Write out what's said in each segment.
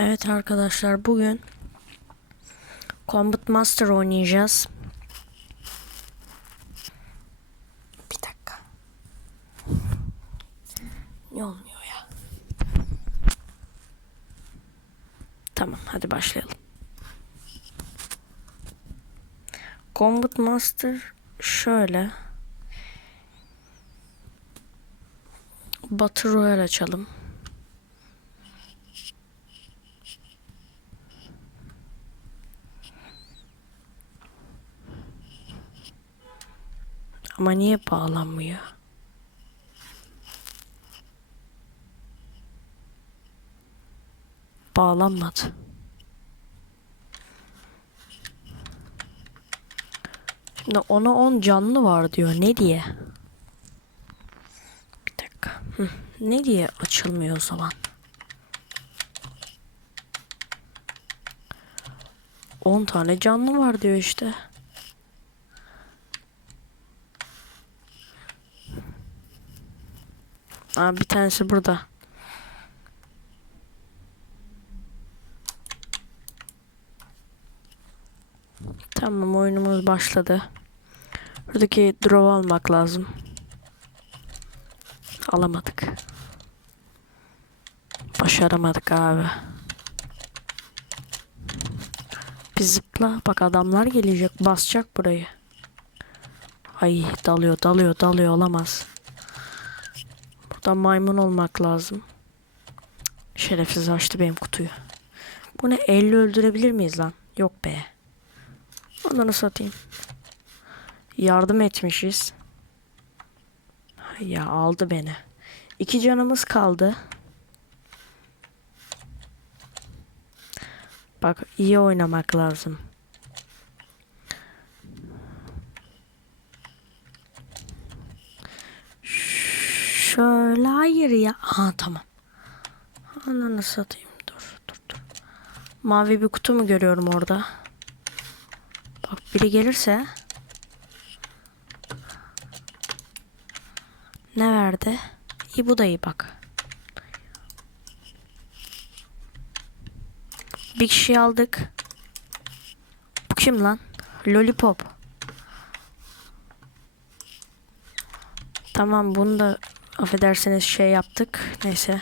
Evet arkadaşlar bugün Combat Master oynayacağız. Bir dakika. Ne olmuyor ya? Tamam hadi başlayalım. Combat Master şöyle. Battle Royale açalım. Ama niye bağlanmıyor? Bağlanmadı. Şimdi ona 10 canlı var diyor. Ne diye? Bir dakika. Hı. Ne diye açılmıyor o zaman? 10 tane canlı var diyor işte. Aa, bir tanesi burada. Tamam oyunumuz başladı. Buradaki drop almak lazım. Alamadık. Başaramadık abi. Bir zıpla. Bak adamlar gelecek. Basacak burayı. Ay dalıyor dalıyor dalıyor olamaz. Burada maymun olmak lazım. Şerefsiz açtı benim kutuyu. Bu ne? Elle öldürebilir miyiz lan? Yok be. Onları satayım. Yardım etmişiz. Ya aldı beni. İki canımız kaldı. Bak iyi oynamak lazım. Şöyle hayır ya. Aa tamam. Ananı satayım. Dur dur dur. Mavi bir kutu mu görüyorum orada? Bak biri gelirse. Ne verdi? İyi bu da iyi bak. Bir kişi aldık. Bu kim lan? Lollipop. Tamam bunu da affedersiniz şey yaptık. Neyse.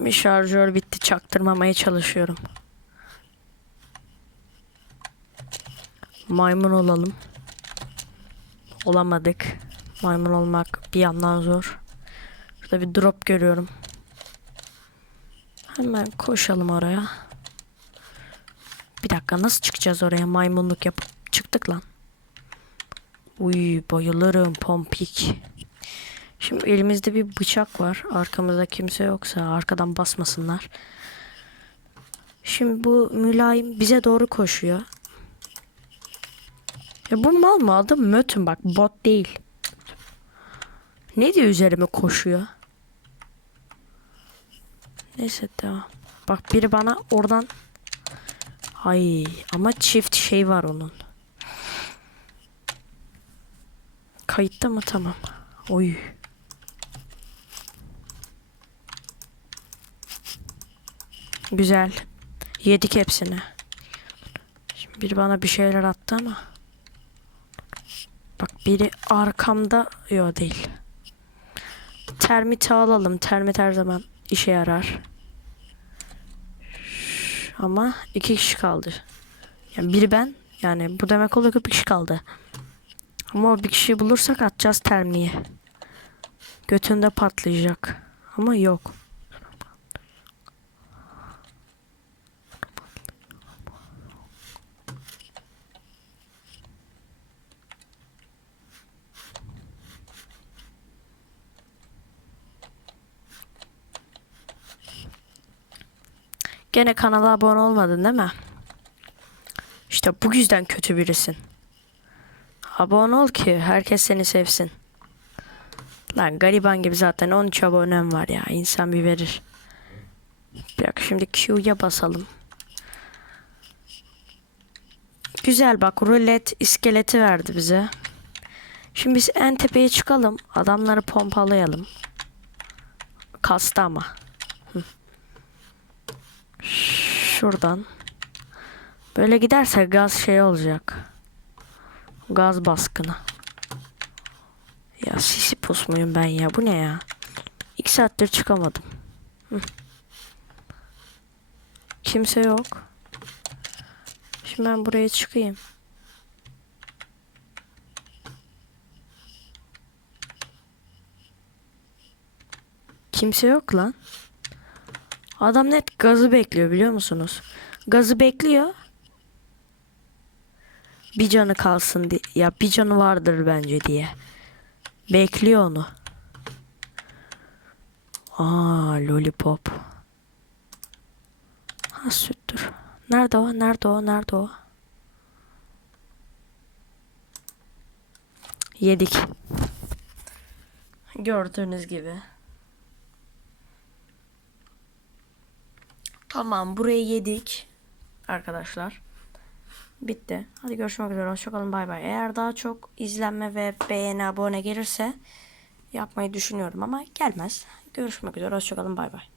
Bir şarjör bitti çaktırmamaya çalışıyorum. Maymun olalım. Olamadık. Maymun olmak bir yandan zor. Şurada bir drop görüyorum. Hemen koşalım oraya. Bir dakika nasıl çıkacağız oraya maymunluk yapıp çıktık lan. Uy bayılırım pompik. Şimdi elimizde bir bıçak var. Arkamızda kimse yoksa arkadan basmasınlar. Şimdi bu mülayim bize doğru koşuyor. Ya bu mal mı adı? Mötün bak bot değil. Ne diyor üzerime koşuyor? Neyse tamam. Bak biri bana oradan Ay ama çift şey var onun. Kayıtta mı? Tamam. Oy. Güzel. Yedik hepsini. Şimdi biri bana bir şeyler attı ama. Bak biri arkamda. Yok değil. Termiti alalım. Termit her zaman işe yarar. Ama iki kişi kaldı. Yani biri ben. Yani bu demek oluyor ki bir kişi kaldı. Ama bir kişiyi bulursak atacağız termiği. Götünde patlayacak. Ama yok. Gene kanala abone olmadın değil mi? İşte bu yüzden kötü birisin. Abone ol ki herkes seni sevsin. Lan gariban gibi zaten 13 abonem var ya. insan bir verir. Dakika şimdi Q'ya basalım. Güzel bak rulet iskeleti verdi bize. Şimdi biz en tepeye çıkalım. Adamları pompalayalım. Kastı ama. Şuradan. Böyle giderse gaz şey olacak. Gaz baskını. Ya Sisyphus muyum ben ya? Bu ne ya? İki saattir çıkamadım. Hı. Kimse yok. Şimdi ben buraya çıkayım. Kimse yok lan. Adam net gazı bekliyor biliyor musunuz? Gazı bekliyor. Bir canı kalsın diye. Ya bir canı vardır bence diye. Bekliyor onu. Aa lollipop. Ha süttür. Nerede o? Nerede o? Nerede o? Yedik. Gördüğünüz gibi. Tamam burayı yedik. Arkadaşlar. Bitti. Hadi görüşmek üzere. Hoşçakalın. Bay bay. Eğer daha çok izlenme ve beğeni abone gelirse yapmayı düşünüyorum ama gelmez. Görüşmek üzere. Hoşçakalın. Bay bay.